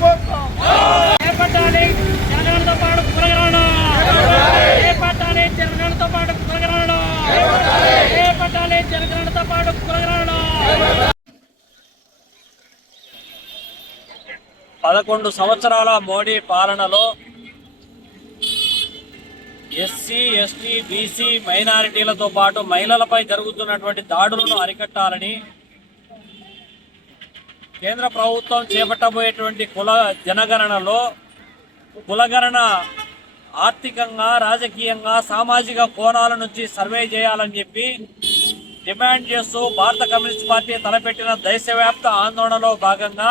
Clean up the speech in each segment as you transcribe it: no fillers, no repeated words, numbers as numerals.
ప్రభుత్వం చేపట్టాలి. జనగణనతో పాటు కులగణన చేపట్టాలి. జనగణనతో పాటు కులగణన చేపట్టాలి. జనగణనతో పాటు కులగణన. 11 సంవత్సరాల మోడీ పాలనలో ఎస్సీ, ఎస్టీ, బీసీ మైనారిటీలతో పాటు మహిళలపై జరుగుతున్నటువంటి దాడులను అరికట్టాలని కేంద్ర ప్రభుత్వం చేపట్టబోయేటువంటి జనగణనలో కులగణన ఆర్థికంగా, రాజకీయంగా, సామాజిక కోణాల నుంచి సర్వే చేయాలని చెప్పి డిమాండ్ చేస్తూ భారత కమ్యూనిస్ట్ పార్టీ తలపెట్టిన దేశవ్యాప్త ఆందోళనలో భాగంగా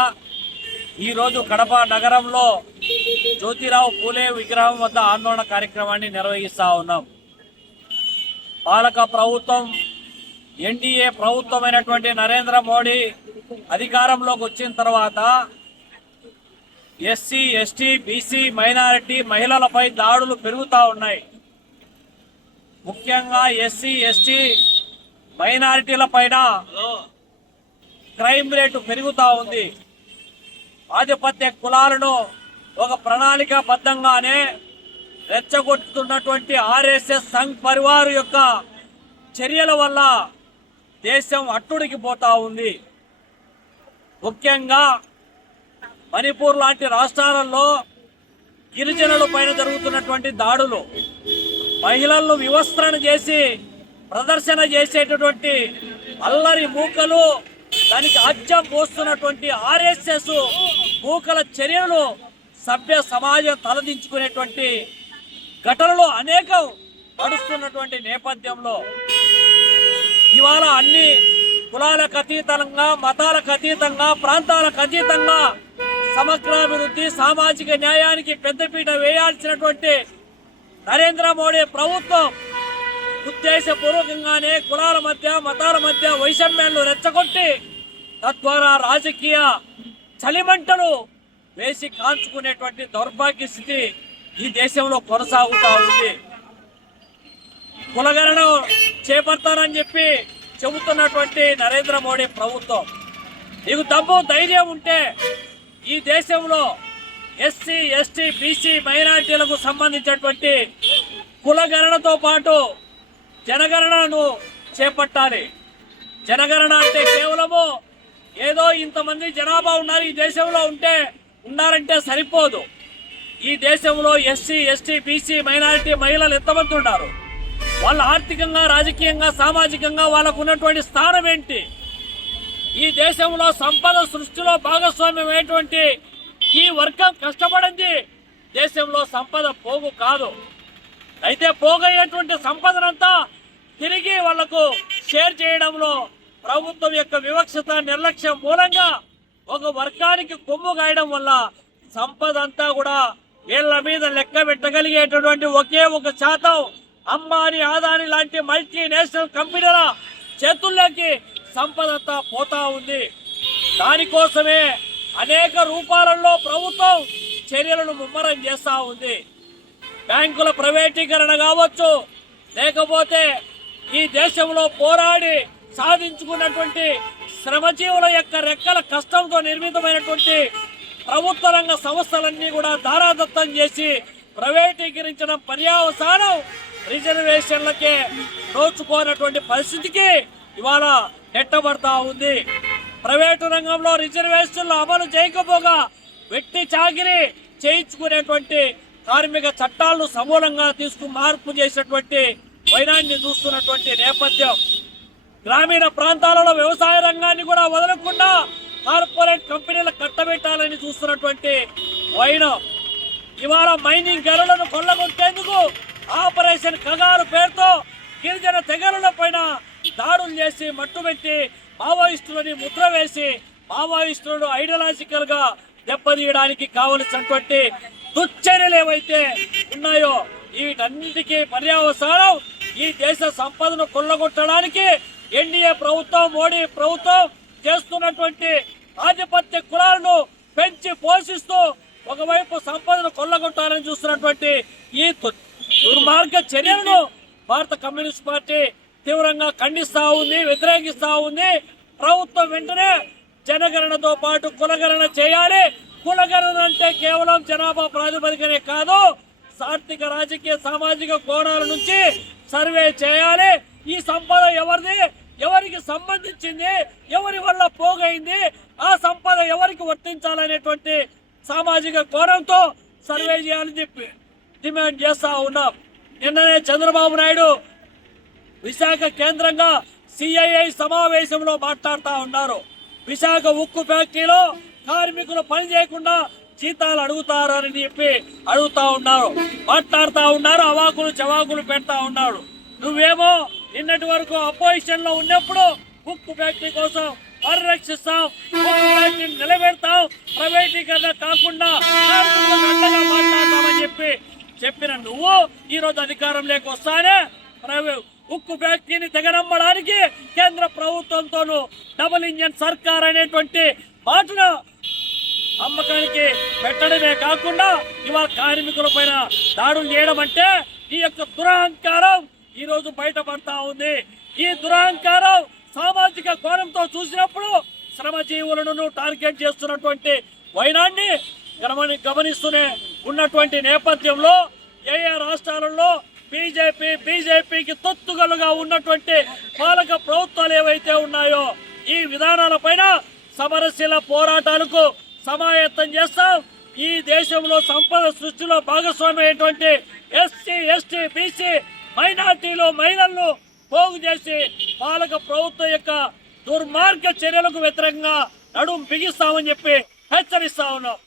ఈరోజు కడప నగరంలో జ్యోతిరావు పూలే విగ్రహం వద్ద ఆందోళన కార్యక్రమాన్ని నిర్వహిస్తూ ఉన్నాం. పాలక ప్రభుత్వం ఎన్డీఏ ప్రభుత్వమైనటువంటి నరేంద్ర మోడీ అధికారంలోకి వచ్చిన తర్వాత ఎస్సీ, ఎస్టీ, బీసీ మైనారిటీ మహిళలపై దాడులు పెరుగుతూ ఉన్నాయి. ముఖ్యంగా ఎస్సీ, ఎస్టీ మైనారిటీల పైన క్రైమ్ రేటు పెరుగుతూ ఉంది. ఆధిపత్య కులాలను ఒక ప్రణాళికాబద్ధంగానే రెచ్చగొట్టుతున్నటువంటి ఆర్ఎస్ఎస్ సంఘ్ పరివార్ యొక్క చర్యల వల్ల దేశం అట్టుడికి పోతా ఉంది. ముఖ్యంగా మణిపూర్ లాంటి రాష్ట్రాలలో గిరిజనుల పైన జరుగుతున్నటువంటి దాడులు, మహిళలను వివస్త్రణ చేసి ప్రదర్శన చేసేటటువంటి అల్లరి మూకలు, దానికి అచ్చం పోస్తున్నటువంటి ఆర్ఎస్ఎస్ మూకల చర్యలు సభ్య సమాజం తలదించుకునేటువంటి ఘటనలు అనేకం నడుస్తున్నటువంటి నేపథ్యంలో ఇవాళ అన్ని కులాలకు అతీతంగా, మతాలకు అతీతంగా, ప్రాంతాలకు అతీతంగా సమగ్రాభివృద్ధి, సామాజిక న్యాయానికి పెద్దపీట వేయాల్సినటువంటి నరేంద్ర మోడీ ప్రభుత్వం ఉద్దేశపూర్వకంగానే కులాల మధ్య, మతాల మధ్య వైషమ్యాలను రెచ్చగొట్టి తద్వారా రాజకీయ చలిమంటలు వేసి కాల్చుకునేటువంటి దౌర్భాగ్య స్థితి ఈ దేశంలో కొనసాగుతూ ఉంది. కులగణన చేపడతానని చెప్పి చెబుతున్నటువంటి నరేంద్ర మోడీ ప్రభుత్వం, నీకు దమ్ము ధైర్యం ఉంటే ఈ దేశంలో ఎస్సీ, ఎస్టీ, బీసీ మైనారిటీలకు సంబంధించినటువంటి కులగణనతో పాటు జనగణనను చేపట్టాలి. జనగణన అంటే కేవలము ఏదో ఇంతమంది జనాభా ఉన్నారు ఈ దేశంలో ఉన్నారంటే సరిపోదు. ఈ దేశంలో ఎస్సీ, ఎస్టీ, బీసీ మైనారిటీ మహిళలు ఎంతమంది ఉన్నారు, వాళ్ళ ఆర్థికంగా, రాజకీయంగా, సామాజికంగా వాళ్ళకు ఉన్నటువంటి స్థానం ఏంటి, ఈ దేశంలో సంపద సృష్టిలో భాగస్వామ్యమైనటువంటి ఈ వర్గం కష్టపడింది దేశంలో సంపద పోగు కాదు. అయితే పోగయ్యేటువంటి సంపదనంతా తిరిగి వాళ్లకు షేర్ చేయడంలో ప్రభుత్వం యొక్క వివక్షత, నిర్లక్ష్యం మూలంగా ఒక వర్గానికి కొమ్ము గాయడం వల్ల సంపద అంతా కూడా వీళ్ళ మీద లెక్క పెట్టగలిగేటటువంటి ఒకే ఒక శాతం అంబానీ, అదానీ లాంటి మల్టీనేషనల్ కంపెనీల చేతుల్లోకి సంపద అంతా పోతా ఉంది. దానికోసమే అనేక రూపాలలో ప్రభుత్వం చర్యలను ముమ్మరం చేస్తూ ఉంది. బ్యాంకుల ప్రైవేటీకరణ కావచ్చు, లేకపోతే ఈ దేశంలో పోరాడి సాధించుకున్నటువంటి శ్రమజీవుల యొక్క రెక్కల కష్టంతో నిర్మితమైనటువంటి ప్రభుత్వ రంగ సంస్థలన్నీ కూడా ధారాదత్తం చేసి ప్రైవేటీకరించడం పర్యావసానం రిజర్వేషన్లకే నోచుకోనటువంటి పరిస్థితికి ఇవాళ నెట్టబడతా ఉంది. ప్రైవేటు రంగంలో రిజర్వేషన్లు అమలు చేయకపోగా వెట్టి చాకిరీ చేయించుకునేటువంటి కార్మిక చట్టాలను సమూలంగా మార్పు చేసినటువంటి వైనాన్ని చూస్తున్నటువంటి నేపథ్యం, గ్రామీణ ప్రాంతాలలో వ్యవసాయ రంగాన్ని కూడా వదలకుండా కార్పొరేట్ కంపెనీలు కట్టబెట్టాలని చూస్తున్నటువంటి వైనం, ఇవాళ మైనింగ్ గనులను కొల్లగొట్టేందుకు ఆపరేషన్ కగారు పేరుతో గిరిజన తెగల పైన దాడులు చేసి మట్టుబెట్టి మావోయిస్టులని ముద్ర వేసి మావోయిస్టులను ఐడియాలజికల్ గా దెబ్బతీయడానికి కావలసినటువంటి దుశ్చర్యలు ఏవైతే ఉన్నాయో వీటన్నిటికీ పర్యావసానం ఈ దేశ సంపదను కొల్లగొట్టడానికి ఎన్డీఏ ప్రభుత్వం, మోడీ ప్రభుత్వం చేస్తున్నటువంటి ఆధిపత్య కులాలను పెంచి పోషిస్తూ ఒకవైపు సంపదను కొల్లగొట్టాలని చూస్తున్నటువంటి ఈ దుర్మార్గ చర్యలను భారత కమ్యూనిస్ట్ పార్టీ తీవ్రంగా ఖండిస్తా ఉంది, వ్యతిరేకిస్తా ఉంది. ప్రభుత్వం వెంటనే జనగణనతో పాటు కులగణన చేయాలి. కులగణన అంటే కేవలం జనాభా ప్రాతిపదికనే కాదు, ఆర్థిక రాజకీయ సామాజిక కోణాల నుంచి సర్వే చేయాలి. ఈ సంపద ఎవరిది, ఎవరికి సంబంధించింది, ఎవరి వల్ల పోగైంది, ఆ సంపద ఎవరికి వర్తించాలనేటువంటి సామాజిక కోణంతో సర్వే చేయాలని చెప్పి డిమాండ్ చేస్తా ఉన్నాం. నిన్ననే చంద్రబాబు నాయుడు విశాఖ కేంద్రంగా సిఐఐ సమావేశంలో మాట్లాడుతూ ఉన్నారు. విశాఖ ఉక్కు ఫ్యాక్టరీలో కార్మికులు పని చేయకుండా జీతాలు అడుగుతారని చెప్పి అడుగుతా ఉన్నారు, మాట్లాడుతూ ఉన్నారు, అవాకులు చవాకులు పెడతా ఉన్నారు. నువ్వేమో నిన్నటి వరకు అపోజిషన్ లో ఉన్నప్పుడు ఉక్కు ఫ్యాక్టరీ కోసం పరిరక్షిస్తాం, ఉక్కు ఫ్యాక్టరీని నిలబెడతాం, ప్రైవేటీకరణ కాకుండా మాట్లాడతామని చెప్పిన నువ్వు ఈరోజు అధికారంలోకి వస్తానే ఉక్కు ఫ్యాక్టరీని తెగనమ్మడానికి కేంద్ర ప్రభుత్వంతోనూ డబుల్ ఇంజన్ సర్కార్ అనేటువంటి మాటను అమ్మకానికి పెట్టడమే కాకుండా ఇవాళ కార్మికుల పైన దాడులు చేయడం అంటే ఈ యొక్క దురహంకారం ఈ రోజు బయటపడతా ఉంది. ఈ దురహంకారం సామాజిక కోణంతో చూసినప్పుడు శ్రమజీవులను టార్గెట్ చేస్తున్నటువంటి వైనాన్ని గమనిస్తూనే ఉన్నటువంటి నేపథ్యంలో ఏ రాష్ట్రాలలో బీజేపీకి తొత్తుగలుగా ఉన్నటువంటి పాలక ప్రభుత్వాలు ఏవైతే ఉన్నాయో ఈ విధానాలపైన సమరశీల పోరాటాలకు సమాయత్తం చేస్తాం. ఈ దేశంలో సంపద సృష్టిలో భాగస్వామి అయినటువంటి ఎస్సీ, ఎస్టీ, బీసీ మైనార్టీలు, మహిళలను పోగు చేసి పాలక ప్రభుత్వం యొక్క దుర్మార్గ చర్యలకు వ్యతిరేకంగా నడుం బిగిస్తామని చెప్పి హెచ్చరిస్తా ఉన్నాం.